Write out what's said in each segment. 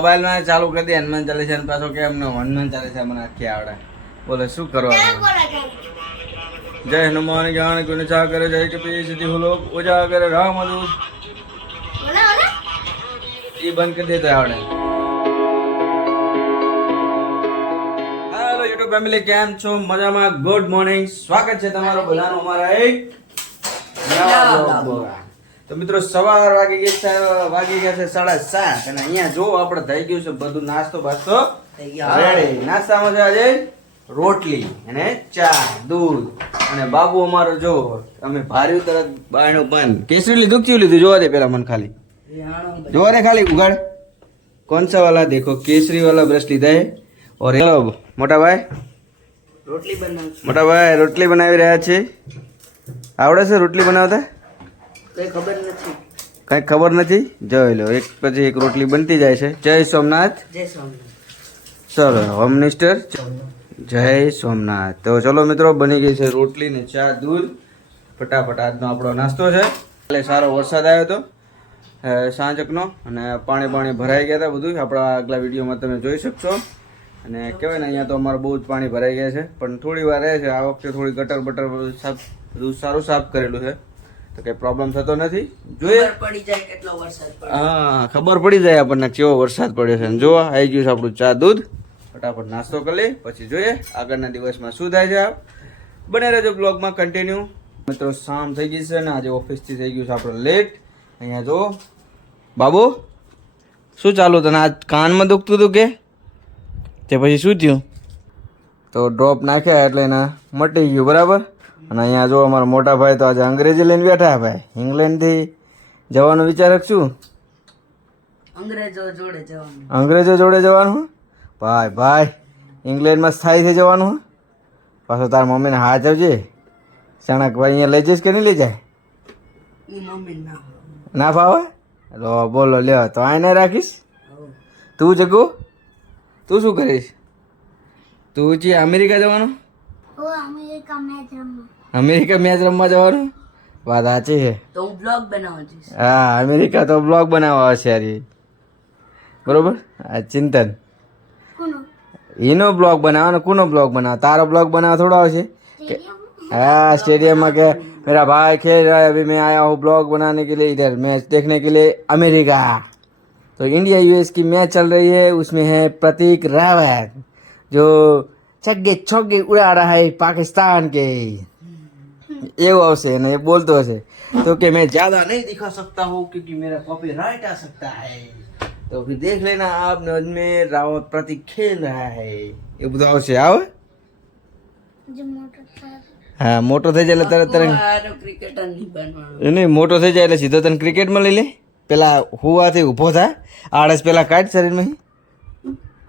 મોબાઈલમાં ચાલુ કરી દે હનુમાન ચાલીસા પાછો કે અમને હનુમાન ચાલીસા મને આખી આવડે. બોલે શું કરવાનું જય હનુમાન. જ્ઞાન ગુણ સાગર જય કપી સિદ્ધિ હુલોક ઉજાગર રામ દૂત એ બંધ કરી દેતો આવડે. હેલો યુટ્યુબ ફેમિલી કેમ છો? મજામાં? ગુડ મોર્નિંગ સ્વાગત છે તમારું બધાનું અમારા એક. તો મિત્રો સવાર વાગી ગયા છે વાગી ગયા છે સાડા સાત અને અહીંયા જો આપણે થઈ ગયું છે બધું નાસ્તો બાસ્તો. નાસ્તામાં છે આજે રોટલી અને ચા દૂધ. અને બાબુ અમારો જો અમે ભારી તરત બાયણું બંધ. કેસરી લીધું ચીવ લીધું જોવા દે પેલા મને ખાલી. જોવા દે ખાલી ઉગાડ. કોણ સા વાલા? દેખો કેસરી વાલા બ્રશ લીધા હે ઓર હેલો મોટા ભાઈ રોટલી બનાવ મોટા ભાઈ રોટલી બનાવી રહ્યા છે. આવડે છે રોટલી બનાવતા? કઈ ખબર નથી. કઈ ખબર નથી? જોઈ લો એક પછી એક રોટલી બનતી જાય છે. જય સોમનાથ. જય સોમનાથ. ચલો હોમ મિનિસ્ટર. જય સોમનાથ. તો ચલો મિત્રો બની ગઈ છે રોટલી ને ચા દૂધ. ફટાફટ આજનો આપણો નાસ્તો છે. એટલે સારો વરસાદ આવ્યો હતો સાંજકનો. અને પાણી પાણી ભરાઈ ગયા હતા બધું આપણા આગલા વિડીયોમાં તમે જોઈ શકશો. અને કહેવાય ને અહીંયા તો અમારે બહુ જ પાણી ભરાઈ ગયા છે. પણ થોડી વાર રહે છે. આ વખતે થોડી ગટર બટર બધું સાફ બધું સારું સાફ કરેલું છે. તો કંઈ પ્રોબ્લેમ થતો નથી? જોઈએ. પડી જાય કેટલો વરસાદ પડે. હા ખબર પડી જાય આપણને કેવો વરસાદ પડ્યો છે. જો આવી ગયું છે આપણું ચા દૂધ. ફટાફટ નાસ્તો કરી લઈએ પછી જોઈએ આગળના દિવસમાં શું થાય છે આપ બને રહેજો બ્લોગમાં કન્ટિન્યુ મિત્રો શામ થઈ ગઈ છે ને આજે ઓફિસથી થઈ ગયું છે આપણે લેટ અહીંયા જો. બાબુ શું ચાલુ તને આજ કાનમાં દુખતું હતું કે? તે પછી શું થયું? તો ડ્રોપ નાખ્યા એટલે એના મટી ગયું બરાબર? અને અહીંયા જો અમારા મોટા ભાઈ તો આજે અંગ્રેજી લઈને બેઠા ભાઈ. ઇંગ્લેન્ડથી જવાનો વિચાર શું? અંગ્રેજો જોડે જવાનું. અંગ્રેજો જોડે જવાનું ભાઈ ભાઈ ઇંગ્લેન્ડમાં સ્થાયી થઈ જવાનું પાછો તાર મમ્મીને હાથ આવજે સણક ભાઈ અહીંયા લઈ જઈશ કે નહીં લઈ જાય? ના ના ફાવે. લો બોલો લ્યો તો આને રાખીશ? તું જગુ તું શું કરીશ? તું જે અમેરિકા જવાનું? અમેરિકા મેચ રમવા. જવાનું વાત સાચી છે તો હું બ્લોગ બનાવવા જઈશ હા અમેરિકા તો બ્લોગ બનાવવા આવશે યાર બરોબર આ ચિંતન એનો બ્લોગ બનાવવાનો કોનો બ્લોગ બનાવ તારો બ્લોગ બનાવવા થોડો આવશે કે हाँ स्टेडियम में के मेरा भाई खेल रहा है अभी मैं आया हूँ ब्लॉग बनाने के लिए इधर मैच देखने के लिए अमेरिका तो इंडिया यूएस की मैच चल रही है उसमें है प्रतीक रावत जो छग्गे छग्गे उड़ा रहा है पाकिस्तान के એવું આવશે અને એ બોલતો હશે તો કે मैं ज्यादा नहीं दिखा सकता हूँ क्योंकि मेरा कॉपीराइट आ सकता है तो फिर देख लेना आप न्यूज में रावत प्रतीक खेल रहा है એ બધું આવશે આવે હા મોટો થઈ જાય એટલે તરત તરત મારો ક્રિકેટર નહીં બનવાનો એ નહીં મોટો થઈ જાય એટલે સીધો તને ક્રિકેટમાં લઈ લે પેલા હુવાથી ઊભો થાય આળસ પેલા કાઢ શરીરમાં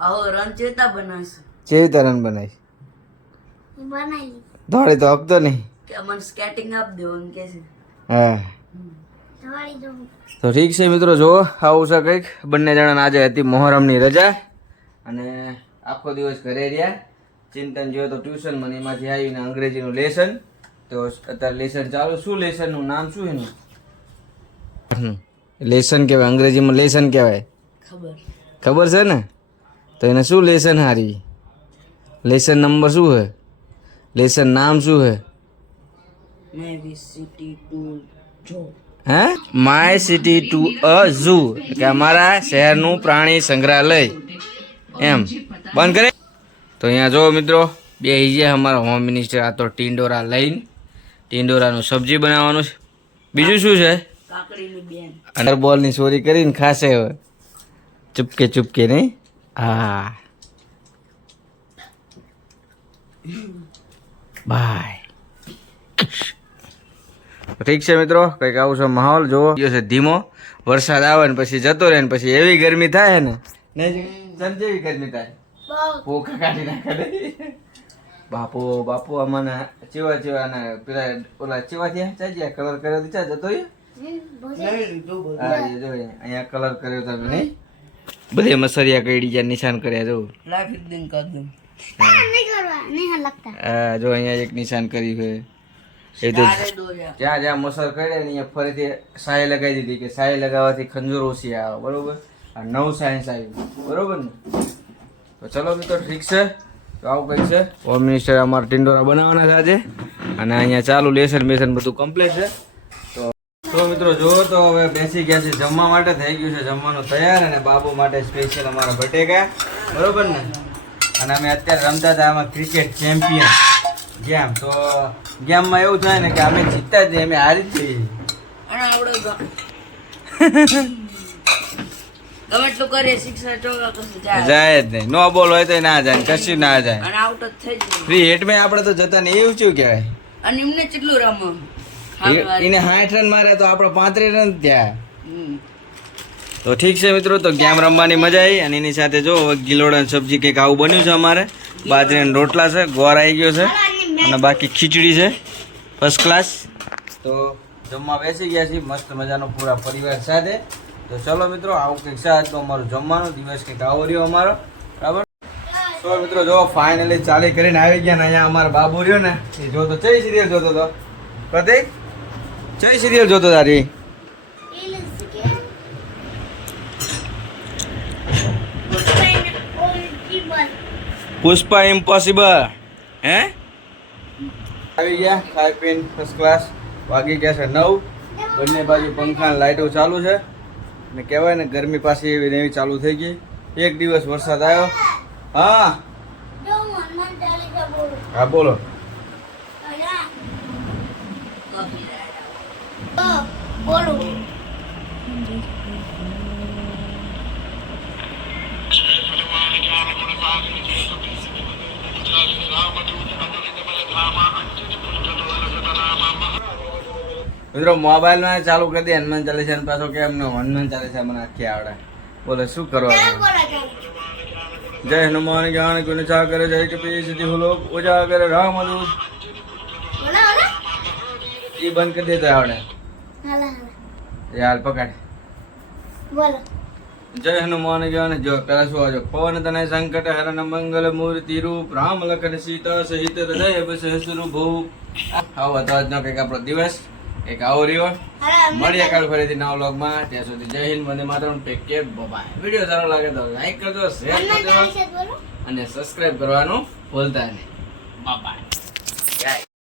આવો રન ચેતા બનાવશું જેવી તરહ બનાવીશ દોડી તો હકતો નહીં કે મને સ્કેટિંગ આપ દો એમ કે છે. હા. તો ઠીક છે મિત્રો જો આવું છે કંઈક. બંને જણાને આજે હતી મોહરમની રજા. અને આખો દિવસ ઘરે રહ્યા. ચિંતન જોયો તો ટ્યુશન મને એમાંથી આવીને અંગ્રેજીનું લેસન તો અત્યારે લેસન ચાલુ. શું લેસનનું નામ શું એનું? લેસન કહેવાય અંગ્રેજીમાં લેસન કહેવાય. ખબર. ખબર છે ને? તો એને શું લેસન હારી લેસન નંબર શું છે? લેસન નામ શું છે? હે? My city to a zoo કે અમારા શહેરનું પ્રાણી સંગ્રહાલય. એમ. બંધ કરે. તો અહીંયા જો મિત્રો બે ગયા અમારા હોમ મિનિસ્ટર આ તો ટીંડોરા લઈને ટીંડોરાનું સબ્જી બનાવવાનું છે. બીજું શું છે? અંદર બોલની ચોરી કરીને ખાશે હવે. ચૂપકે ચૂપકે નહીં? હા. બાય ઠીક છે મિત્રો? કંઈક આવું છે માહોલ જોવો ગયો છે ધીમો. વરસાદ આવે ને પછી જતો રહે ને પછી એવી ગરમી થાય ને. નહીં જન જેવી ગરમી થાય. પોખા કાઢી નાખે બાપુ બાપુ અમને ચેવા ચેવા ને પેલા ઓલા ચેવા થયા? ચાજ્યા કલર કર્યો ચા? જતો અહીંયા કલર કર્યો તમે નહીં? બધે મસરિયા કઈડી જ્યાં નિશાન કર્યા જો લાઈફ દિન કર દઉં જો અહીંયા એક નિશાન કર્યું છે. એ તો તારે દોર્યા. જ્યાં જ્યાં મસર કરે ને અહીંયા ફરીથી સાય લગાવી દીધી કે સાય લગાવવાથી ખંજોર ઓછી આવે બરોબર? આ નવ સાયન્સ આવ્યું બરોબર ને? તો ચલો મિત્રો ઠીક છે? તો આવું કંઈક છે. હોમ મિનિસ્ટર અમારા ટિંડોરા બનાવવાના છે આજે. અને અહીંયા ચાલુ લેસન બેસન બધું કમ્પ્લીટ છે. તો તો મિત્રો જુઓ તો હવે બેસી ગયા છે જમવા માટે. થઈ ગયું છે જમવાનું તૈયાર અને બાબુ માટે સ્પેશિયલ અમારા બટેકા બરોબર ને? અને અમે અત્યારે રમતા હતા આમાં ક્રિકેટ ચેમ્પિયન ગેમ. તો ગેમમાં એવું થાય ને કે અમે જીતતા જઈએ અમે હારી જ જઈએ. અને ગમે એટલું કરીએ કશું જાય. જાય જ નહીં. નો બોલ હોય તો ના જાય કશું ના જાય. અને આઉટ જ થઈ જાય ફ્રી હિટમાં આપણે તો જતા નહીં એવું શું કહેવાય? અને એમને કેટલું રમો એને સાઠ રન માર્યા તો આપણે પાંત્રીસ રન થયા. તો ઠીક છે મિત્રો તો ગેમ રમવાની મજા આવી અને એની સાથે જો ગિલોડા સબ્જી કંઈક આવું બન્યું છે અમારે. બાજરીના રોટલા છે ગોળ આવી ગયો છે. અને બાકી ખીચડી છે. ફર્સ્ટ ક્લાસ તો જમવા બેસી ગયા છીએ. મસ્ત મજાનો પૂરા પરિવાર સાથે. તો ચલો મિત્રો આવું કંઈક છે તો અમારું જમવાનું. દિવસ કંઈક આવો રહ્યો અમારો. બરાબર? તો મિત્રો જો ફાઇનલી ચાલી કરીને આવી ગયા ને અહીંયા અમારો બાબુ રહ્યો ને એ જોતો ચઈ સિરિયલ જોતો હતો. પ્રતિક ચઈ સિરિયલ જોતો તારી. પુષ્પા ઇમ્પોસિબલ. હે? આવી ગયા, ખાઈ પીને ફર્સ્ટ ક્લાસ વાગી ગયા છે નવ. બંને બાજુ પંખા લાઇટો ચાલુ છે. ને કહેવાય ને, ગરમી પાછી એવી એવી ચાલુ થઈ ગઈ. એક દિવસ વરસાદ આવ્યો. હા. હા, બોલો. મિત્રો મોબાઈલમાં ચાલુ કરી દે હનુમાન ચાલીસા ને પાછો કેમ નો હનુમાન ચાલીસા મને આખી આવડે. બોલે શું કરવાનું? જય હનુમાન જ્ઞાન ગુણ કરે જય કપી સિદ્ધિ હુલોક કરે રામ દૂત એ બંધ કરી દેતા આવડે. યાર પકડ. જય હનુમાન જ્ઞાન જો પેલા શું આવજો? પવન તને સંકટ હરણ મંગલ મૂર્તિ રૂપ રામ લખન સીતા સહિત હૃદય બસ ભૂપ આવો તો આજનો કંઈક આપણો દિવસ. એક આવો રહ્યો. મળીએ કાલ ફરીથી નવા વ્લોગમાં. ત્યાં સુધી જય હિન્દ મને માત્ર ટેક કેર બાય વીડિયો સારો લાગે તો લાઈક કરજો શેર કરજો. અને સબસ્ક્રાઇબ કરવાનું ભૂલતા નહીં. બાય